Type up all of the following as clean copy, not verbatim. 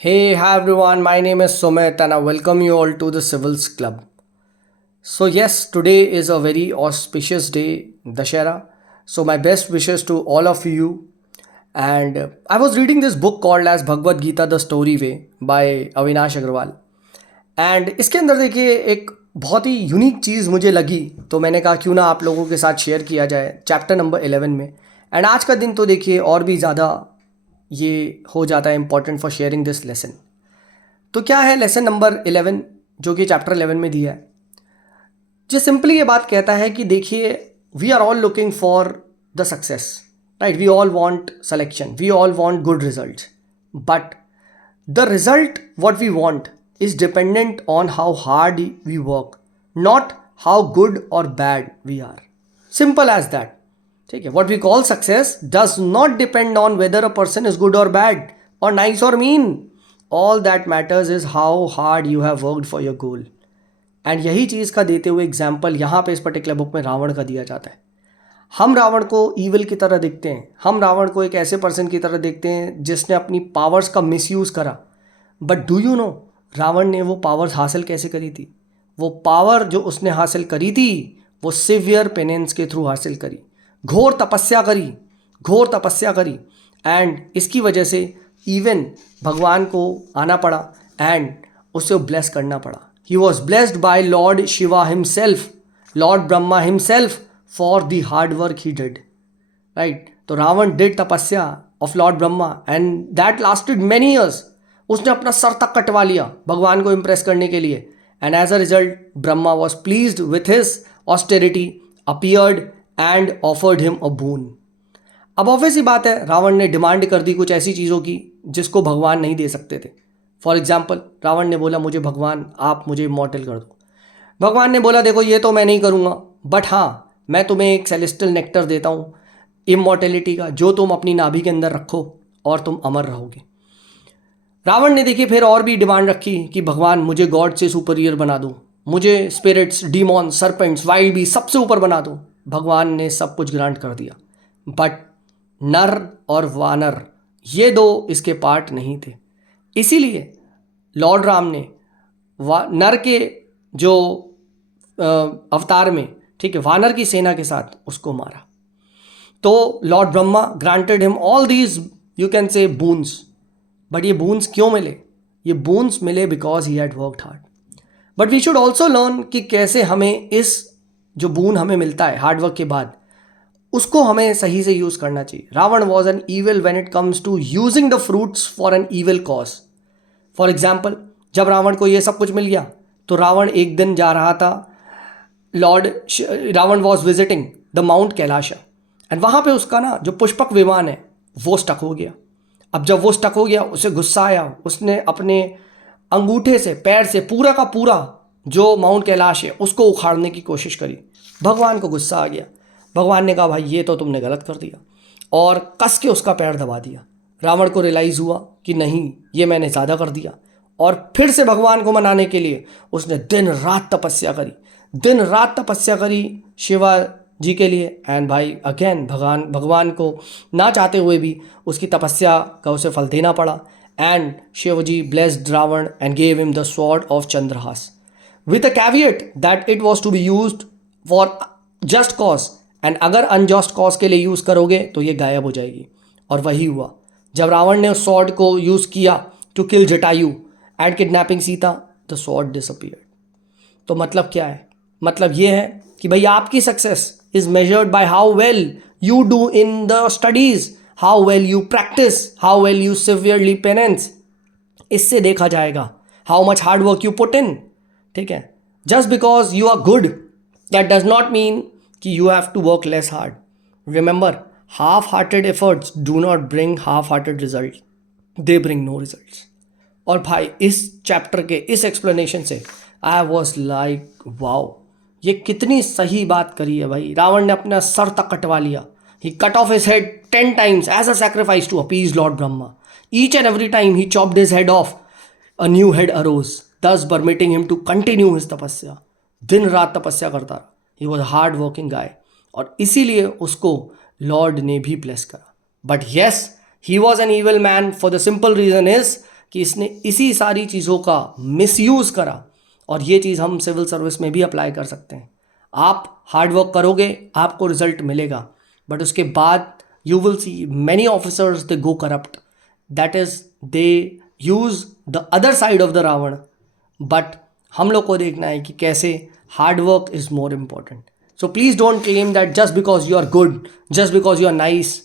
Hey, hi everyone, my name is Sumit and I welcome you all to the Civils Club. So, yes, today is a very auspicious day, Dashera. So, my best wishes to all of you. And I was reading this book called as Bhagavad Gita The Story Way by Avinash Agarwal. And इसके अंदर देखिए एक बहुत ही unique चीज़ मुझे लगी, तो मैंने कहा क्यों ना आप लोगों के साथ शेयर किया जाए चैप्टर नंबर 11 में। एंड आज का दिन तो देखिए और भी ज़्यादा ये हो जाता है important for sharing this lesson. तो क्या है लेसन नंबर 11 जो कि चैप्टर 11 में दिया है, जो सिंपली ये बात कहता है कि देखिए we are all looking for the success, right. We all want selection, we all want good results, but the result what we want is dependent on how hard we work, not how good or bad we are. Simple as that. ठीक है, what we call success does not depend on whether a person is good or bad or nice or mean. All that matters is how hard you have worked for your goal. And यही चीज़ का देते हुए example यहाँ पे इस particular book में रावण का दिया जाता है। हम रावण को ईविल की तरह देखते हैं, हम रावण को एक ऐसे पर्सन की तरह देखते हैं जिसने अपनी पावर्स का मिसयूज़ करा। But do you know Ravan ने वो पावर्स हासिल कैसे करी थी? वो पावर जो उसने हासिल करी थी वो सिवियर पेनेंस के थ्रू हासिल करी, घोर तपस्या करी, घोर तपस्या करी। एंड इसकी वजह से इवन भगवान को आना पड़ा एंड उसे ब्लेस करना पड़ा। He was blessed by lord Shiva himself, lord Brahma himself for the hard work he did, right. तो Ravan did tapasya of lord Brahma and that lasted many years. उसने अपना सर तक कटवा लिया भगवान को इम्प्रेस करने के लिए। And as a result Brahma was pleased with his austerity, appeared and offered him a boon. अब ऑब्वियस ही बात है, रावण ने डिमांड कर दी कुछ ऐसी चीज़ों की जिसको भगवान नहीं दे सकते थे। फॉर एग्जाम्पल रावण ने बोला मुझे भगवान आप मुझे इमॉर्टल कर दो। भगवान ने बोला देखो ये तो मैं नहीं करूँगा, बट हाँ मैं तुम्हें एक सेलेस्टियल नेक्टर देता हूँ इमॉर्टेलिटी का, जो तुम अपनी नाभि के अंदर रखो और तुम अमर रहोगे। रावण ने देखिए फिर और भी डिमांड रखी कि भगवान मुझे गॉड से सुपीरियर बना दो, मुझे स्पिरिट्स, डीमॉन, सरपेंट्स, वाइल्ड भी सबसे ऊपर बना दो। भगवान ने सब कुछ ग्रांट कर दिया, बट नर और वानर ये दो इसके पार्ट नहीं थे। इसीलिए लॉर्ड राम ने नर के जो अवतार में, ठीक है, वानर की सेना के साथ उसको मारा। तो lord Brahma granted him all these you can say boons. But ये बून्स क्यों मिले? ये बून्स मिले because he had worked hard. But we should also learn कि कैसे हमें इस जो बून हमें मिलता है हार्डवर्क के बाद उसको हमें सही से यूज़ करना चाहिए। Ravan was an evil when it comes to using the fruits for an evil cause. For example जब रावण को ये सब कुछ मिल गया तो रावण एक दिन जा रहा था, Ravan was visiting the mount Kailash and वहाँ पे उसका ना जो पुष्पक विमान है वो स्टक हो गया। अब जब वो स्टक हो गया उसे गुस्सा आया, उसने अपने अंगूठे से पैर से पूरा का पूरा जो माउंट कैलाश है उसको उखाड़ने की कोशिश करी। भगवान को गुस्सा आ गया। भगवान ने कहा भाई ये तो तुमने गलत कर दिया, और कस के उसका पैर दबा दिया। रावण को रियलाइज़ हुआ कि नहीं ये मैंने ज़्यादा कर दिया, और फिर से भगवान को मनाने के लिए उसने दिन रात तपस्या करी, दिन रात तपस्या करी शिवा जी के लिए। एंड भाई अगेन भगवान को ना चाहते हुए भी उसकी तपस्या का उसे फल देना पड़ा। And Shiv ji blessed Ravan and gave him the sword of Chandrahas with a caveat that it was to be used for just cause. And अगर अनजस्ट कॉज के लिए यूज़ करोगे तो ये गायब हो जाएगी। और वही हुआ जब रावण ने उस स्वॉर्ड को यूज़ किया to kill Jatayu and kidnapping Sita, the sword disappeared. तो मतलब क्या है? मतलब ये है कि भाई आपकी success is measured by how well you do in the studies, how well you practice, how well you severely penance. इससे देखा जाएगा how much hard work you put in, ठीक है। just because you are good that does not mean कि you have to work less hard. remember half-hearted efforts do not bring half-hearted results, they bring no results. और भाई इस chapter के इस explanation से I was like wow, ये कितनी सही बात करी है भाई। रावण ने अपना सर तक कटवा लिया। He cut off his head 10 times as a sacrifice to appease lord Brahma. Each and every time he chopped his head off, a new head arose, thus permitting him to continue his तपस्या। दिन रात तपस्या करता रहा। He was hard working guy, और इसीलिए उसको lord ने भी ब्लेस करा। But yes he was an evil man for the simple reason is कि इसने इसी सारी चीज़ों का मिसयूज़ करा, और ये चीज़ हम सिविल सर्विस में भी अप्लाई कर सकते हैं। आप हार्ड वर्क करोगे, आपको रिजल्ट मिलेगा, बट उसके बाद you will see many officers they go corrupt, that is they use the other side of the Ravan. But हम लोग को देखना है कि कैसे hard work is more important. So please don't claim that just because you are good, just because you are nice,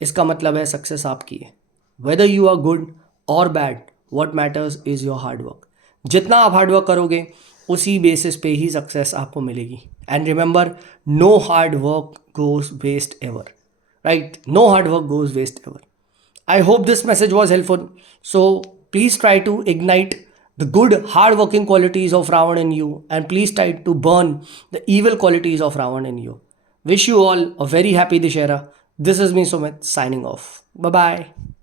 इसका मतलब है सक्सेस आपकी है। वेदर यू आर गुड और bad, what matters is your hard work. जितना आप hard work करोगे उसी बेसिस पे ही सक्सेस आपको मिलेगी। And remember, no hard work goes waste ever, right? No hard work goes waste ever. I hope this message was helpful. So please try to ignite the good hard working qualities of Ravan in you, and please try to burn the evil qualities of Ravan in you. Wish you all a very happy Dashera. This is me Sumit signing off. Bye bye.